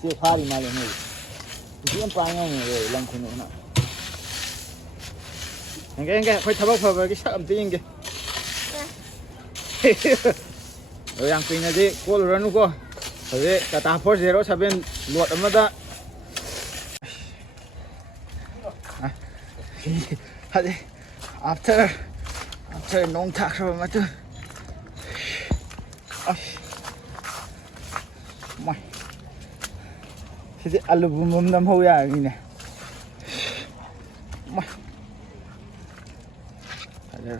ꯁꯦ ꯐꯥꯔꯤ ꯃꯥꯜꯂꯦ ꯃꯣꯏ ꯁꯤ ꯌꯥꯝ ꯄꯥꯡꯉꯦ ꯂꯪ ꯈꯨꯅꯨꯅ ꯌꯦꯡꯒꯦ ꯑꯩꯈꯣꯏ ꯊꯕꯛ ꯐꯕꯒꯤ ꯁꯛ ꯑꯝꯇ ꯌꯦꯡꯒꯦ ꯌꯥꯝ ꯀꯨꯏꯅꯗꯤ ꯀꯣꯜꯂꯨꯔꯅꯨꯀꯣ ꯍꯧꯖꯤꯛ ꯇꯥꯇꯥ 407 ꯂꯣꯠ ꯑꯃꯗ ꯍꯧꯖꯤꯛ ꯑꯥꯐꯇꯔ ꯅꯣꯡ ꯊꯥꯈ꯭ꯔꯕ ꯃꯇꯨꯡ ꯁꯤꯗꯤ ꯑꯂꯨ ꯕꯨꯝꯕꯝ ꯅꯝꯍꯧ ꯌꯥꯔꯅꯤꯅꯦ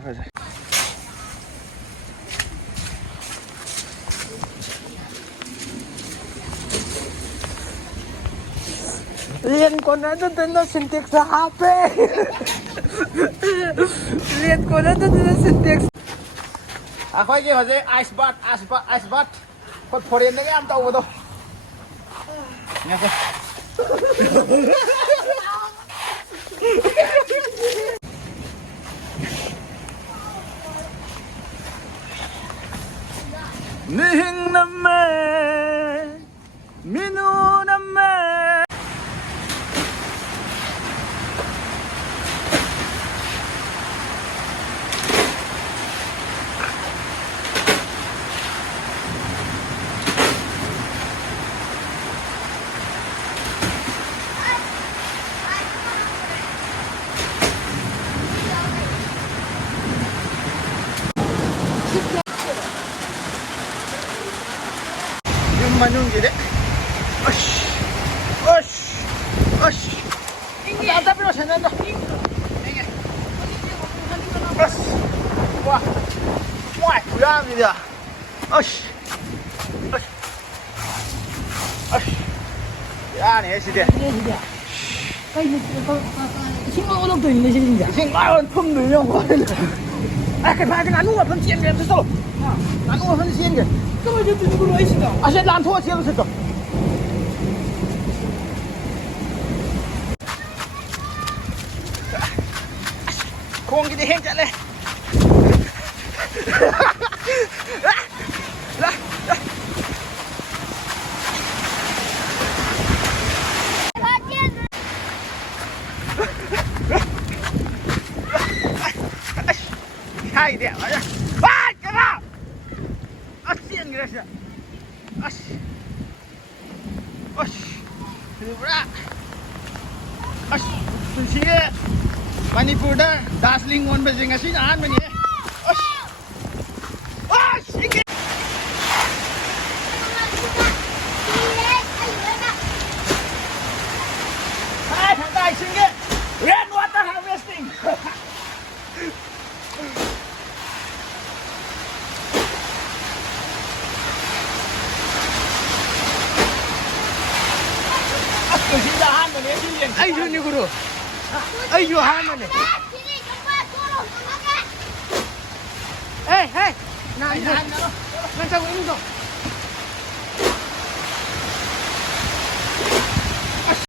ꯐꯖꯔꯦ ꯂꯦꯟ ꯀꯣꯟꯅꯗꯗꯅ ꯁꯤꯟꯇꯦꯛꯁꯇ ꯍꯥꯞꯄꯦ ꯂꯦꯟ ꯀꯣꯟꯅꯗꯗꯅ ꯁꯤꯟꯇꯦꯛꯁ ꯑꯩꯈꯣꯏꯒꯤ ꯍꯧꯖꯤꯛ ꯑꯥꯏꯁ ꯕꯥꯠ ꯑꯩꯈꯣꯏ ꯐꯣꯔꯦꯟꯗꯒ ꯌꯥꯝ ꯇꯧꯕꯗꯣ Nihing namme Minu namme Yung manunggi deh. Osh. Ini tapi lo sana dah. Bas. Wah. Kurang dia. Osh. Ya nih sih dia. Ising orang tuh ini sih dia. Ising orang pun tuh yang kau. Kan anu apa sih yang dia tu? Anu apa sih yang dia? Kamu jadi guru aja dah. Asyik lantua sih tu tu. Kong kita hengkak leh. Lah. Hai dia aja. Ah, kena. Asian gitu. Ini berat. Sini Manipur dah Darjeeling one baju ngasih nahan mana? Ini. Hai, santai sini. Rainwater harvesting. Ayo ni guru. Ayo hana ni. Hey. Nah, ini. Macam ini tu.